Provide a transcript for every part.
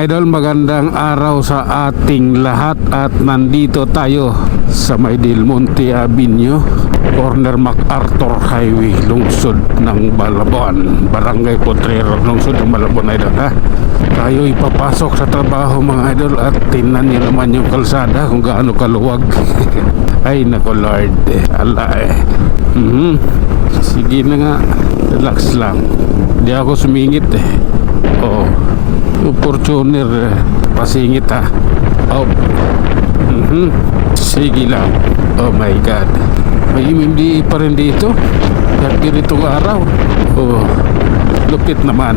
mga idol, magandang araw sa ating lahat at nandito tayo sa May Del Monte Avenue, corner MacArthur Highway, lungsod ng Malabon, Barangay Potrero, lungsod ng Malabon idol ha. Tayo ipapasok sa trabaho mga idol at tingnan niyo naman yung kalsada kung gaano kaluwag. Ay nako Lord, ala Sige na nga, relax lang. Hindi ako sumingit Oh, yung Fortuner pasingit ha. Oh. Sige lang. Oh my God. May imimdi pa rin dito. Kahit ganitong araw. Oh, lupit naman.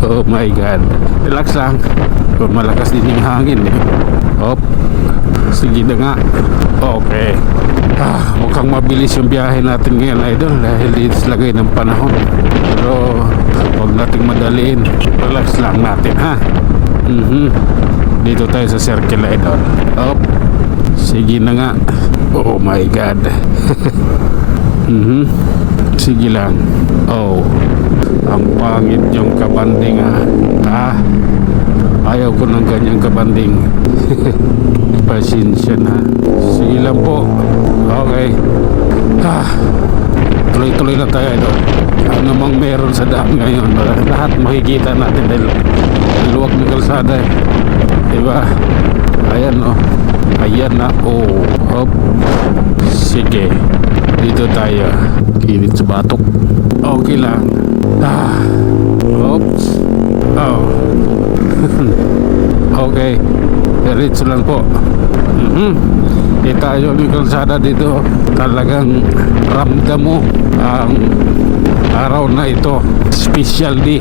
Oh my God. Relax lang. Oh, malakas din yung hangin Oh. Sige na nga. Okay. Mukhang mabilis yung biyahe natin ngayon idol dahil dito sa lagay ng panahon. Pero huwag nating madaliin. Relax lang natin ha. Dito tayo sa circle idol. Up. Sige na nga. Oh my God. Sige lang. Oh, ang pangit yung kabanding ayaw ko ng ganyang kabanding. Pasensya na. Sige lang po. Okay. Tuloy-tuloy na tayo idol. Ano namang meron sa daan ngayon, lahat makikita natin dahil luwag ng kalsada diba? Ayan ayan na. Hop. Sige, dito tayo. Init sa batok. Okay lang. Oops. Okay, diretso lang po. Tayo yung kalsada dito, talagang ramdam mo ang araw na ito. Special day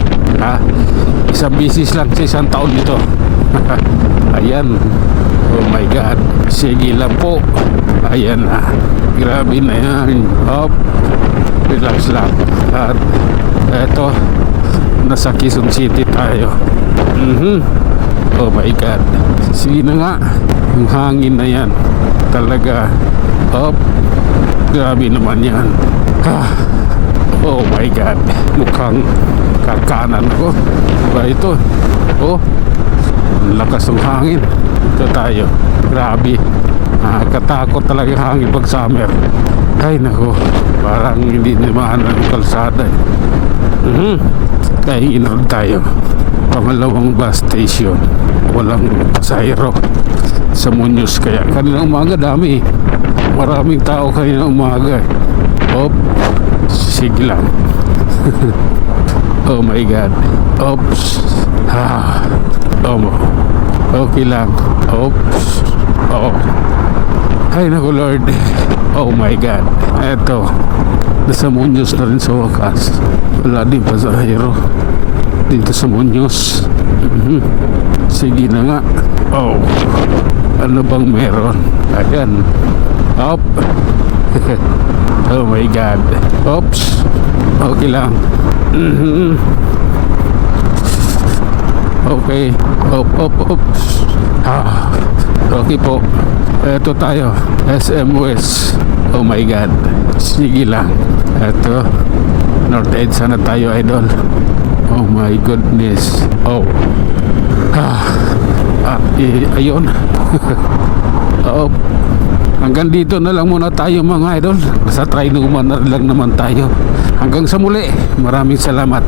isang bisis lang sa isang taon ito. Ayan. Oh my God. Sige lang po. Ayan na. Grabe na yan. Hop. Relax lang. At eto, nasa Quezon City tayo. Oh my God. Sige na nga. Ang hangin na yan talaga. Hop. Grabe naman yan. Oh my God. Mukhang kakanan ko. Ba ito? Oh, ang lakas ng hangin. Ito tayo. Grabe. Katakot talaga hangin pag summer. Ay nako, parang hindi naman ang kalsada Kaya inroad tayo. Pangalawang bus station. Walang pasahero sa Muñoz. Kaya kanina umaga dami. Maraming tao kanina umaga Hop. Sige lang. Oh my God. Oops. Okay lang. Oops. Ay naku Lord. Oh my God. Eto, nasa Muñoz na rin sa wakas. Wala din pasahero dito sa Muñoz. Sige na nga. Ano bang meron? Ayan. Up. Oh my God. Oops. Okay lang. Okay. Oops. Okay po. Eto tayo. SM West. Oh my God. Sige lang. Eto. North Edge sana tayo idol. Oh my goodness. Ayun. Hanggang dito na lang muna tayo mga idol. Sa Trinoma na lang naman tayo. Hanggang sa muli. Maraming salamat.